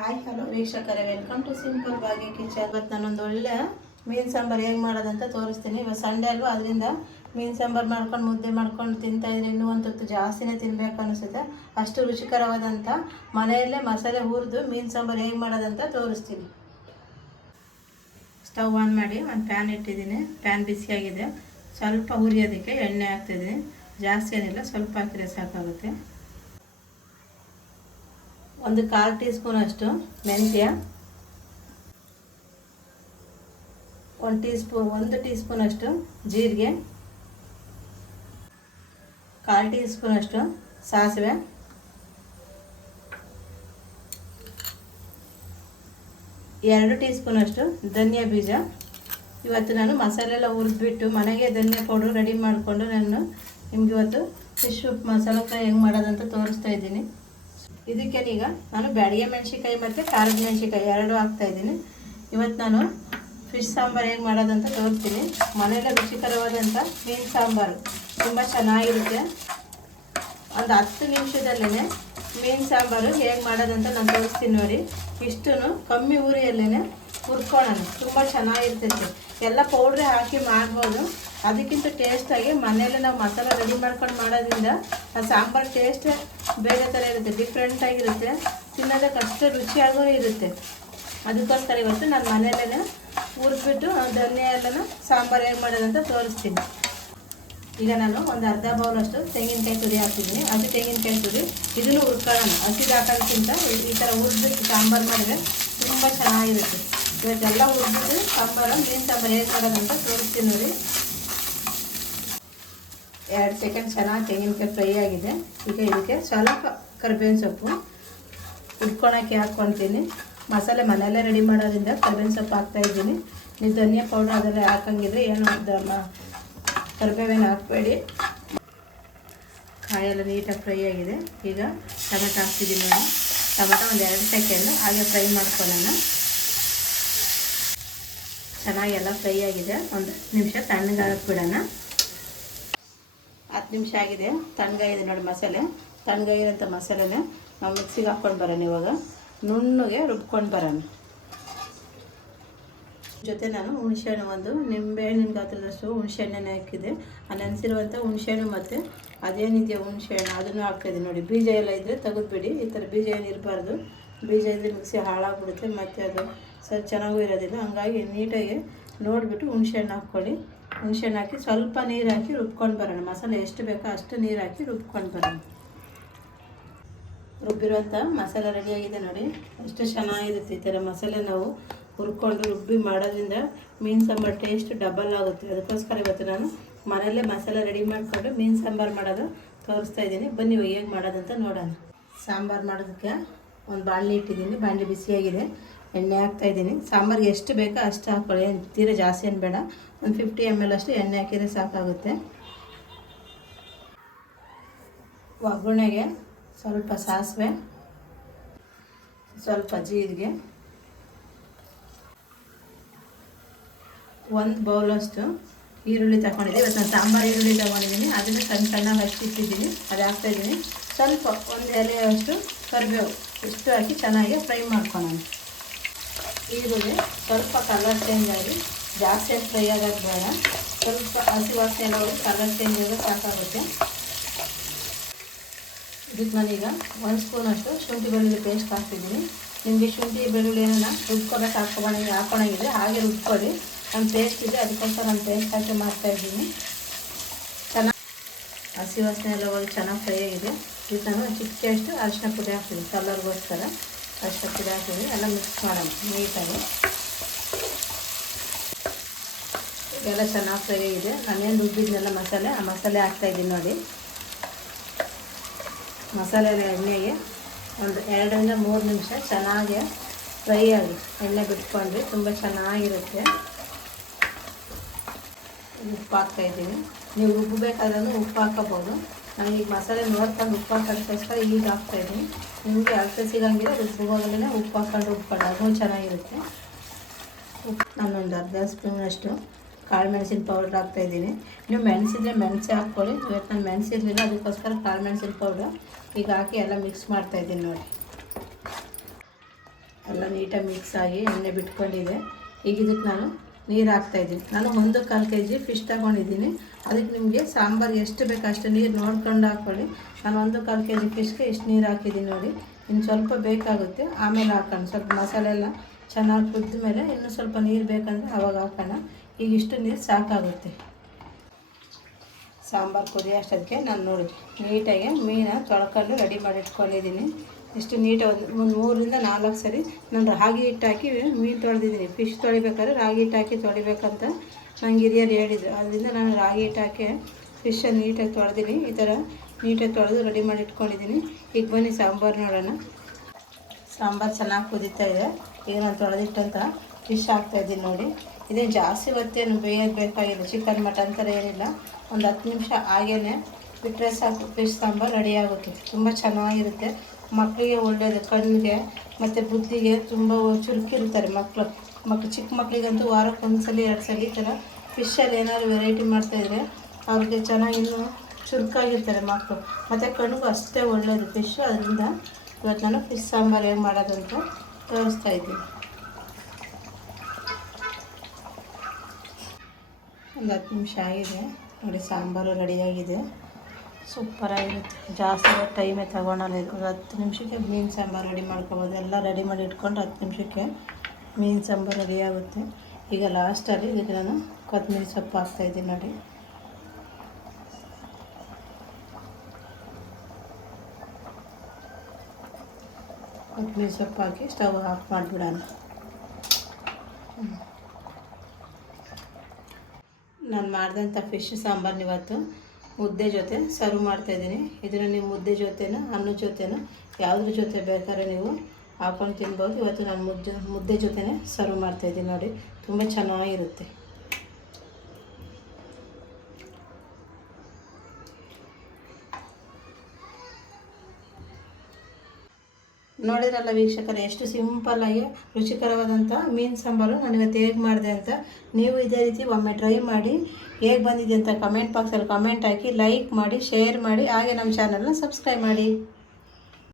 Hi hello ವೀಕ್ಷಕರೇ. Welcome to simple Bhagya kitchen ಇವತ್ತು ನಾನೊಂದು ಒಳ್ಳೆ ಮೀನು ಸಾಂಬಾರು ಹೇಗೆ ಮಾಡೋದಂತ ತೋರಿಸ್ತೀನಿ. ಇವಾಗ ಸಂಡೇ ಅಲ್ವಾ, ಅದರಿಂದ ಮೀನು ಸಾಂಬಾರು ಮಾಡ್ಕೊಂಡು, ಮುದ್ದೆ ಮಾಡ್ಕೊಂಡು ತಿಂತಾ ಇದ್ರೆ ಇನ್ನೂ ಒಂದು ಹೊತ್ತು ಜಾಸ್ತಿನೇ ತಿನ್ನಬೇಕು ಅನಿಸುತ್ತೆ. ಅಷ್ಟು ರುಚಿಕರವಾದಂಥ ಮನೆಯಲ್ಲೇ ಮಸಾಲೆ ಹುರಿದು ಮೀನು ಸಾಂಬಾರು ಹೇಗೆ ಮಾಡೋದಂತ ತೋರಿಸ್ತೀನಿ. ಸ್ಟವ್ ಆನ್ ಮಾಡಿ ಒಂದು ಪ್ಯಾನ್ ಇಟ್ಟಿದ್ದೀನಿ. ಪ್ಯಾನ್ ಬಿಸಿಯಾಗಿದೆ. ಸ್ವಲ್ಪ ಹುರಿಯೋದಕ್ಕೆ ಎಣ್ಣೆ ಹಾಕ್ತಿದ್ದೀನಿ. ಜಾಸ್ತಿ ಏನಿಲ್ಲ, ಸ್ವಲ್ಪ ಹಾಕಿದ್ರೆ ಸಾಕಾಗುತ್ತೆ. ಒಂದು ಕಾಲು ಟೀ ಸ್ಪೂನ್ ಅಷ್ಟು ಮೆಂತ್ಯ. ಒಂದು ಟೀ ಸ್ಪೂನ್ ಒಂದು ಟೀ ಸ್ಪೂನ್ ಅಷ್ಟು ಜೀರಿಗೆ. ಕಾಲು ಟೀ ಸ್ಪೂನ್ ಅಷ್ಟು ಸಾಸಿವೆ. ಎರಡು ಟೀ ಸ್ಪೂನ್ ಅಷ್ಟು ಧನಿಯಾ ಬೀಜ. ಇವತ್ತು ನಾನು ಮಸಾಲೆ ಎಲ್ಲ ಹುರಿದ್ಬಿಟ್ಟು ಮನೆಗೆ ಧನಿಯಾ ಪೌಡ್ರ್ ರೆಡಿ ಮಾಡಿಕೊಂಡು ನಾನು ನಿಮ್ಗೆ ಇವತ್ತು ಫಿಶ್ ಉಪ್ಪು ಮಸಾಲೆ ಹೆಂಗೆ ಮಾಡೋದಂತ ತೋರಿಸ್ತಾ ಇದ್ದೀನಿ. ಇದಕ್ಕೆ ಈಗ ನಾನು ಬ್ಯಾಡಿಗೆ ಮೆಣಸಿನ್ಕಾಯಿ ಮತ್ತು ಖಾರದ ಮೆಣಸಿನ್ಕಾಯಿ ಎರಡು ಹಾಕ್ತಾ ಇದ್ದೀನಿ. ಇವತ್ತು ನಾನು ಫಿಶ್ ಸಾಂಬಾರು ಹೇಗೆ ಮಾಡೋದಂತ ತೋರಿಸ್ತೀನಿ. ಮನೆಯಲ್ಲೇ ರುಚಿಕರವಾದಂಥ ಮೀನು ಸಾಂಬಾರು ತುಂಬ ಚೆನ್ನಾಗಿರುತ್ತೆ. ಒಂದು ಹತ್ತು ನಿಮಿಷದಲ್ಲೇ ಮೀನು ಸಾಂಬಾರು ಹೇಗೆ ಮಾಡೋದಂತ ನಾನು ತೋರಿಸ್ತೀನಿ ನೋಡಿ. ಇಷ್ಟು ಕಮ್ಮಿ ಊರಿಯಲ್ಲೇ ಹುರ್ಕೊಳ್ಳೋಣ. ತುಂಬ ಚೆನ್ನಾಗಿರ್ತೈತೆ. ಎಲ್ಲ ಪೌಡ್ರೆ ಹಾಕಿ ಮಾಡ್ಬೋದು. ಅದಕ್ಕಿಂತ ಟೇಸ್ಟಾಗಿ ಮನೆಯಲ್ಲೇ ನಾವು ಮಸಾಲೆ ರೆಡಿ ಮಾಡ್ಕೊಂಡು ಮಾಡೋದ್ರಿಂದ ಆ ಸಾಂಬಾರು ಟೇಸ್ಟ್ ಬೇರೆ ಥರ ಇರುತ್ತೆ ಡಿಫ್ರೆಂಟಾಗಿರುತ್ತೆ ತಿನ್ನೋದಕ್ಕೆ ಅಷ್ಟೇ ರುಚಿಯಾಗೂ ಇರುತ್ತೆ. ಅದಕ್ಕೋಸ್ಕರ ಇವತ್ತು ನಾನು ಮನೆಯಲ್ಲೇ ಹುರಿದ್ಬಿಟ್ಟು ಧನ್ಯ ಎಲ್ಲನೂ ಸಾಂಬಾರು ಹೇಗೆ ಮಾಡೋದಂತ ತೋರಿಸ್ತೀನಿ. ಈಗ ನಾನು ಒಂದು ಅರ್ಧ ಬೌಲಷ್ಟು ತೆಂಗಿನಕಾಯಿ ತುರಿ ಹಾಕ್ತಿದ್ದೀನಿ. ಹಸಿ ತೆಂಗಿನಕಾಯಿ ತುರಿ. ಇದನ್ನು ಹುರ್ಕೊಳ್ಳೋಣ. ಹಸಿದು ಹಾಕೋದಕ್ಕಿಂತ ಈ- ಈ ಥರ ಹುರಿದ್ಬಿಟ್ಟು ಸಾಂಬಾರು ಮಾಡಿದ್ರೆ ತುಂಬ ಚೆನ್ನಾಗಿರುತ್ತೆ. ಇವತ್ತೆಲ್ಲ ಹುರಿದ್ಬಿಟ್ಟು ಸಾಂಬಾರು, ಮೀನು ಸಾಂಬಾರು ಹೇಗೆ ಮಾಡೋದಂತ ತೋರಿಸ್ತೀನಿ ನೋಡಿ. ಎರಡು ಸೆಕೆಂಡ್ ಚೆನ್ನಾಗಿ ತೆಂಗಿನಕಾಯಿ ಫ್ರೈ ಆಗಿದೆ. ಈಗ ಇದಕ್ಕೆ ಸ್ವಲ್ಪ ಕರ್ಬೇವಿನ ಸೊಪ್ಪು ಉಟ್ಕೊಳಕ್ಕೆ ಹಾಕ್ಕೊತೀನಿ ಮಸಾಲೆ ಮನೆಯಲ್ಲೇ ರೆಡಿ ಮಾಡೋದ್ರಿಂದ ಕರ್ಬೇವಿನ ಸೊಪ್ಪು ಹಾಕ್ತಾ ಇದ್ದೀನಿ. ನೀವು ಧನಿಯಾ ಪೌಡ್ರ್ ಅದೆಲ್ಲ ಹಾಕಂಗಿದ್ರೆ ಏನು ಕರಿಬೇವಿನ ಹಾಕಬೇಡಿ. ಕಾಯೆಲ್ಲ ನೀಟಾಗಿ ಫ್ರೈ ಆಗಿದೆ. ಈಗ ಟೊಮೆಟೊ ಹಾಕ್ತಿದ್ದೀನಿ ನಾನು ಟೊಮೆಟೊ ಒಂದು ಎರಡು ಸೆಕೆಂಡು ಹಾಗೆ ಫ್ರೈ ಮಾಡ್ಕೊಳ್ಳೋಣ. ಚೆನ್ನಾಗಿ ಎಲ್ಲ ಫ್ರೈ ಆಗಿದೆ. ಒಂದು ನಿಮಿಷ ತಣ್ಣಗೆ ಹಾಕ್ಬಿಡೋಣ ಹತ್ತು ನಿಮಿಷ ಆಗಿದೆ. ತಣ್ಣಗಾಯಿದೆ ನೋಡಿ ಮಸಾಲೆ. ತಣ್ಣಗಾಗಿರೋಂಥ ಮಸಾಲೆನೇ ನಾವು ಮಿಕ್ಸಿಗೆ ಹಾಕ್ಕೊಂಡು ಬರೋಣ ಇವಾಗ. ನುಣ್ಣಗೆ ರುಬ್ಕೊಂಡು ಬರೋಣ. ಜೊತೆ ನಾನು ಹುಣಸೆಹಣ್ಣು ಒಂದು, ನಿಂಬೆಹಣ್ಣಿನ ಗಾತ್ರದಷ್ಟು ಹುಣಸೆಹಣ್ಣೆ ಹಾಕಿದೆ. ಆ ನೆನೆಸಿರುವಂಥ ಹುಣಸೆಹಣ್ಣು ಮತ್ತು ಅದೇನಿದೆಯೋ ಹುಣಸೆಹಣ್ಣು, ಅದನ್ನು ಹಾಕ್ತಾಯಿದ್ದೀನಿ ನೋಡಿ. ಬೀಜ ಎಲ್ಲ ಇದ್ದರೆ ತೆಗೆದುಬಿಡಿ. ಈ ಥರ ಬೀಜ ಏನು ಇರಬಾರ್ದು. ಬೀಜ ಇದ್ದರೆ ಮಿಕ್ಸಿ ಹಾಳಾಗ್ಬಿಡುತ್ತೆ, ಮತ್ತು ಅದು ಸರಿ ಚೆನ್ನಾಗೂ ಇರೋದಿಲ್ಲ. ಹಂಗಾಗಿ ನೀಟಾಗಿ ನೋಡಿಬಿಟ್ಟು ಹುಣಸೆಹಣ್ಣು ಹಾಕ್ಕೊಳ್ಳಿ. ಹುಣಸೆಹಣ್ಣು ಹಾಕಿ ಸ್ವಲ್ಪ ನೀರು ಹಾಕಿ ರುಬ್ಕೊಂಡು ಬರೋಣ. ಮಸಾಲೆ ಎಷ್ಟು ಬೇಕೋ ಅಷ್ಟು ನೀರು ಹಾಕಿ ರುಬ್ಕೊಂಡು ಬರೋಣ. ರುಬ್ಬಿರುವಂಥ ಮಸಾಲೆ ರೆಡಿಯಾಗಿದೆ ನೋಡಿ. ಎಷ್ಟು ಚೆನ್ನಾಗಿರುತ್ತೆ ಈ ಥರ ಮಸಾಲೆ ನಾವು ಹುರ್ಕೊಂಡು ರುಬ್ಬಿ ಮಾಡೋದ್ರಿಂದ ಮೀನು ಸಾಂಬಾರು ಟೇಸ್ಟ್ ಡಬಲ್ ಆಗುತ್ತೆ. ಅದಕ್ಕೋಸ್ಕರ ಇವತ್ತು ನಾನು ಮನೆಯಲ್ಲೇ ಮಸಾಲೆ ರೆಡಿ ಮಾಡಿಕೊಂಡು ಮೀನು ಸಾಂಬಾರು ಮಾಡೋದು ತೋರಿಸ್ತಾ ಇದ್ದೀನಿ. ಬನ್ನಿ ಹೇಗೆ ಮಾಡೋದಂತ ನೋಡೋಣ. ಸಾಂಬಾರು ಮಾಡೋದಕ್ಕೆ ಒಂದು ಬಾಣಲಿ ಇಟ್ಟಿದ್ದೀನಿ ಬಾಣಲಿ ಬಿಸಿಯಾಗಿದೆ, ಎಣ್ಣೆ ಹಾಕ್ತಾ ಇದ್ದೀನಿ. ಸಾಂಬಾರಿಗೆ ಎಷ್ಟು ಬೇಕೋ ಅಷ್ಟು ಹಾಕ್ಕೊಳ್ಳಿ ತೀರಾ ಜಾಸ್ತಿ ಏನು ಬೇಡ. ಒಂದು ಫಿಫ್ಟಿ ಎಂ ಎಲ್ ಅಷ್ಟು ಎಣ್ಣೆ ಹಾಕಿದರೆ ಸಾಕಾಗುತ್ತೆ. ಒಗ್ಗರಣೆಗೆ ಸ್ವಲ್ಪ ಸಾಸಿವೆ, ಸ್ವಲ್ಪ ಜೀರಿಗೆ, ಒಂದು ಬೌಲಷ್ಟು ಈರುಳ್ಳಿ ತಗೊಂಡಿದ್ದೀನಿ ಇವತ್ತು ನಾನು ಸಾಂಬಾರು ಈರುಳ್ಳಿ ತಗೊಂಡಿದ್ದೀನಿ. ಅದನ್ನು ಸಣ್ಣ ಸಣ್ಣಗೆ ಹಚ್ಚಿಟ್ಟಿದ್ದೀನಿ. ಅದು ಹಾಕ್ತಾಯಿದ್ದೀನಿ ಸ್ವಲ್ಪ ಒಂದು ಎಲೆಯಷ್ಟು ಕರಿಬೇವು. ಇಷ್ಟು ಹಾಕಿ ಚೆನ್ನಾಗಿ ಫ್ರೈ ಮಾಡ್ಕೊಳ್ಳೋಣ ಈರುಳ್ಳಿ ಸ್ವಲ್ಪ ಕಲರ್ ಚೇಂಜ್ ಆಗಿ, ಜಾಸ್ತಿ ಫ್ರೈ ಆಗೋದು ಬೇಡ. ಸ್ವಲ್ಪ ಹಸಿ ವಾಸನೆ ಎಲ್ಲ ಹೋಗಿ ಕಲರ್ ಚೇಂಜ್ ಆಗಿ ಸಾಕಾಗುತ್ತೆ. ಇದಕ್ಕೆ ನಾನೀಗ ಒಂದು ಸ್ಪೂನಷ್ಟು ಶುಂಠಿ ಬೆಳ್ಳುಳ್ಳಿ ಪೇಸ್ಟ್ ಹಾಕ್ತಿದ್ದೀನಿ. ನಿಮಗೆ ಶುಂಠಿ ಬೆಳ್ಳುಳ್ಳಿ ಏನನ್ನ ರುಬ್ಕೊಬೇಕು ಹಾಕ್ಕೊಳಂಗೆ ಹಾಕ್ಕೊಳಂಗಿದ್ರೆ ಹಾಗೆ ರುಬ್ಕೊಳ್ಳಿ. ನಮ್ಮ ಪೇಸ್ಟ್ ಇದೆ, ಅದಕ್ಕೋಸ್ಕರ ನಾನು ಪೇಸ್ಟ್ ಹಾಕಿ ಮಾಡ್ತಾಯಿದ್ದೀನಿ ಚೆನ್ನಾಗಿ ಹಸಿ ವಾಸನೆ ಎಲ್ಲ ಹೋಗಿ ಚೆನ್ನಾಗಿ ಫ್ರೈ ಆಗಿದೆ. ಇದಕ್ಕೆ ನಾನು ಚಿಕ್ಕಷ್ಟು ಅರಿಶಿನ ಪುಡಿ ಹಾಕ್ತೀನಿ. ಕಲರ್ಗೋಸ್ಕರ ಅರಿಶಿನ ಪುಡಿ ಹಾಕ್ತೀನಿ. ಎಲ್ಲ ಮಿಕ್ಸ್ ಮಾಡೋಣ, ನೀಟಾಗಿ. ಎಲ್ಲ ಚೆನ್ನಾಗಿ ಫ್ರೈ ಆಗಿದೆ ನಾನೇನು ರುಬ್ಬಿದ್ನೆಲ್ಲ ಮಸಾಲೆ, ಆ ಮಸಾಲೆ ಹಾಕ್ತಾಯಿದ್ದೀನಿ ನೋಡಿ. ಮಸಾಲೆ ಎಣ್ಣೆಗೆ ಒಂದು ಎರಡರಿಂದ ಮೂರು ನಿಮಿಷ ಚೆನ್ನಾಗಿ ಫ್ರೈ ಆಗಿ, ಎಣ್ಣೆ ಬಿಟ್ಕೊಂಡ್ರೆ ತುಂಬ ಚೆನ್ನಾಗಿರುತ್ತೆ. ಉಪ್ಪು ಹಾಕ್ತಾಯಿದ್ದೀನಿ ನೀವು ರುಬ್ಬಬೇಕಾದ್ರೂ ಉಪ್ಪು ಹಾಕೋಬೋದು ನಾನು ಈಗ ಮಸಾಲೆ ನೋಡ್ಕೊಂಡು ಉಪ್ಪು ಹಾಕೋದಕ್ಕೋಸ್ಕರ ಈಗ ಹಾಕ್ತಾಯಿದ್ದೀನಿ ನಿಮಗೆ ಅಳತೆ ಸಿಗಂಗಿಲ್ಲ ರುಬ್ಬುವಾಗಲೇ ಉಪ್ಪು ಹಾಕೊಂಡು ಉಪ್ಕೊಂಡು ಅದು ಚೆನ್ನಾಗಿರುತ್ತೆ. ಉಪ್ಪು ನಾನೊಂದು ಅರ್ಧ ಸ್ಪೂನಷ್ಟು ಕಾಳು ಮೆಣಸಿನ ಪೌಡ್ರ್ ಹಾಕ್ತಾಯಿದ್ದೀನಿ ನೀವು ಮೆಣಸಿದ್ರೆ ಮೆಣಸೆ ಹಾಕ್ಕೊಳ್ಳಿ. ಇವತ್ತು ನಾನು ಮೆಣಸಿರಲಿಲ್ಲ, ಅದಕ್ಕೋಸ್ಕರ ಕಾಳು ಮೆಣಸಿನ ಪೌಡ್ರ್ ಈಗ ಹಾಕಿ ಎಲ್ಲ ಮಿಕ್ಸ್ ಮಾಡ್ತಾಯಿದ್ದೀನಿ ನೋಡಿ. ಎಲ್ಲ ನೀಟಾಗಿ ಮಿಕ್ಸ್ ಆಗಿ ಎಣ್ಣೆ ಬಿಟ್ಕೊಂಡಿದೆ ಈಗ ಇದಕ್ಕೆ ನಾನು ನೀರು ಹಾಕ್ತಾಯಿದ್ದೀನಿ ನಾನು ಒಂದು ಕಾಲು ಕೆ ಜಿ ಫಿಶ್ ತಗೊಂಡಿದ್ದೀನಿ. ಅದಕ್ಕೆ ನಿಮಗೆ ಸಾಂಬಾರು ಎಷ್ಟು ಬೇಕು ಅಷ್ಟು ನೀರು ನೋಡ್ಕೊಂಡು ಹಾಕ್ಕೊಳ್ಳಿ ನಾನು ಒಂದು ಕಾಲು ಕೆ ಜಿ ಫಿಶ್ಗೆ ಎಷ್ಟು ನೀರು ಹಾಕಿದ್ದೀನಿ ನೋಡಿ. ಇನ್ನು ಸ್ವಲ್ಪ ಬೇಕಾಗುತ್ತೆ. ಆಮೇಲೆ ಹಾಕೋಣ. ಸ್ವಲ್ಪ ಮಸಾಲೆ ಎಲ್ಲ ಚೆನ್ನಾಗಿ ಕುದ್ದ ಮೇಲೆ ಇನ್ನೂ ಸ್ವಲ್ಪ ನೀರು ಬೇಕಂದರೆ ಅವಾಗ ಹಾಕೋಣ. ಈಗ ಇಷ್ಟು ನೀರು ಸಾಕಾಗುತ್ತೆ. ಸಾಂಬಾರು ಕುದಿ ಅಷ್ಟೊತ್ತಿಗೆ ನಾನು ನೋಡಿ, ನೀಟಾಗಿ ಮೀನ ತೊಳ್ಕೊಂಡು ರೆಡಿ ಮಾಡಿ ಇಟ್ಕೊಂಡಿದ್ದೀನಿ ಎಷ್ಟು ನೀಟಾಗಿ ಒಂದು ಒಂದು ಮೂರರಿಂದ ನಾಲ್ಕು ಸರಿ. ನಾನು ರಾಗಿ ಹಿಟ್ಟು ಹಾಕಿ ಮೀನು ತೊಳೆದಿದ್ದೀನಿ. ಫಿಶ್ ತೊಳಿಬೇಕಾದ್ರೆ ರಾಗಿ ಹಿಟ್ಟು ಹಾಕಿ ತೊಳಿಬೇಕಂತ ನಂಗೆ ಹಿರಿಯರು ಹೇಳಿದ್ರು. ಅದರಿಂದ ನಾನು ರಾಗಿ ಹಿಟ್ಟು ಹಾಕಿ ಫಿಶನ್ನು ನೀಟಾಗಿ ತೊಳೆದೀನಿ ಈ ಥರ ನೀಟಾಗಿ ತೊಳೆದು ರೆಡಿ ಮಾಡಿ ಇಟ್ಕೊಂಡಿದ್ದೀನಿ. ಈಗ ಬನ್ನಿ ಸಾಂಬಾರು ನೋಡೋಣ. ಸಾಂಬಾರು ಚೆನ್ನಾಗಿ ಕುದೀತಾ ಇದೆ. ಈಗ ನಾನು ತೊಳೆದಿಟ್ಟಂತ ಫಿಶ್ ಹಾಕ್ತಾಯಿದ್ದೀನಿ ನೋಡಿ. ಇದೇನು ಜಾಸ್ತಿ ಹೊತ್ತೇನು ಬೇಯೋದು ಬೇಕಾಗಿಲ್ಲ. ಚಿಕನ್, ಮಟನ್ ಥರ ಏನಿಲ್ಲ. ಒಂದು ಹತ್ತು ನಿಮಿಷ ಹಾಗೇ ಬಿಟ್ಟರೆ ಸಾಕು. ಫಿಶ್ ಸಾಂಬಾರು ರೆಡಿ ಆಗುತ್ತೆ. ತುಂಬ ಚೆನ್ನಾಗಿರುತ್ತೆ. ಮಕ್ಕಳಿಗೆ ಒಳ್ಳೆಯದು ಕಣ್ಣಿಗೆ ಮತ್ತು ಬುದ್ಧಿಗೆ ತುಂಬ ಚುರುಕಿರ್ತಾರೆ ಮಕ್ಕಳು ಮಕ್ಳು ಚಿಕ್ಕ ಮಕ್ಕಳಿಗಂತೂ ವಾರಕ್ಕೆ ಒಂದು ಸಲ ಎರಡು ಸಲ ಈ ಥರ ಫಿಶಲ್ಲಿ ಏನಾದ್ರು ವೆರೈಟಿ ಮಾಡ್ತಾಯಿದ್ರೆ ಅವ್ರಿಗೆ ಚೆನ್ನಾಗಿ ಇನ್ನೂ ಚುರುಕಾಗಿರ್ತಾರೆ ಮಕ್ಕಳು ಮತ್ತು ಕಣ್ಣಿಗೂ ಅಷ್ಟೇ ಒಳ್ಳೆಯದು ಫಿಶ್ ಅದರಿಂದ ಇವತ್ತು ನಾನು ಫಿಶ್ ಸಾಂಬಾರು ಹೇಗೆ ಮಾಡೋದಂತ ತೋರಿಸ್ತಾ ಇದ್ದೀನಿ. ಒಂದು ಹತ್ತು ನಿಮಿಷ ಆಗಿದೆ. ನೋಡಿ ಸಾಂಬಾರು ರೆಡಿಯಾಗಿದೆ ಸೂಪರಾಗಿರುತ್ತೆ ಜಾಸ್ತಿ ಟೈಮೇ ತಗೊಳಲ್ಲ ಇದು. ಹತ್ತು ನಿಮಿಷಕ್ಕೆ ಮೀನು ಸಾಂಬಾರು ರೆಡಿ ಮಾಡ್ಕೊಬೋದು. ಎಲ್ಲ ರೆಡಿ ಮಾಡಿ ಇಟ್ಕೊಂಡು ಹತ್ತು ನಿಮಿಷಕ್ಕೆ ಮೀನು ಸಾಂಬಾರು ರೆಡಿ ಆಗುತ್ತೆ. ಈಗ ಲಾಸ್ಟಲ್ಲಿ ಇದಕ್ಕೆ ನಾನು ಕೊತ್ತಂಬರಿ ಸೊಪ್ಪು ಹಾಕ್ತಾಯಿದ್ದೀನಿ ನೋಡಿ. ಕೊತ್ತಂಬರಿ ಸೊಪ್ಪು ಹಾಕಿ ಸ್ಟವ್ ಆಫ್ ಮಾಡಿಬಿಡೋಣ. ನಾನು ಮಾಡಿದಂಥ ಫಿಶ್ ಸಾಂಬಾರ್ ಇವತ್ತು. ಮುದ್ದೆ ಜೊತೆ ಸರ್ವ್ ಮಾಡ್ತಾಯಿದ್ದೀನಿ ಇದನ್ನು ನೀವು ಮುದ್ದೆ ಜೊತೆನ ಅನ್ನ ಜೊತೆನ, ಯಾವುದ್ರ ಜೊತೆ ಬೇಕಾದ್ರೆ ನೀವು ಹಾಕೊಂಡು ತಿನ್ಬೋದು. ಇವತ್ತು ನಾನು ಮುದ್ದೆ ಮುದ್ದೆ ಜೊತೆನೇ ಸರ್ವ್ ಮಾಡ್ತಾಯಿದ್ದೀನಿ ನೋಡಿ. ತುಂಬ ಚೆನ್ನಾಗಿರುತ್ತೆ. ನೋಡಿರಲ್ಲ ವೀಕ್ಷಕರೇ, ಎಷ್ಟು ಸಿಂಪಲ್ಲಾಗಿ ರುಚಿಕರವಾದಂಥ ಮೀನು ಸಾಂಬಾರು ನಾನು ಇವತ್ತು ಹೇಗೆ ಮಾಡಿದೆ ಅಂತ ನೀವು ಇದೇ ರೀತಿ ಒಮ್ಮೆ ಟ್ರೈ ಮಾಡಿ ಹೇಗೆ ಬಂದಿದೆ ಅಂತ ಕಮೆಂಟ್ ಬಾಕ್ಸಲ್ಲಿ ಕಮೆಂಟ್ ಹಾಕಿ ಲೈಕ್ ಮಾಡಿ ಶೇರ್ ಮಾಡಿ, ಹಾಗೆ ನಮ್ಮ ಚಾನಲ್ನ ಸಬ್ಸ್ಕ್ರೈಬ್ ಮಾಡಿ.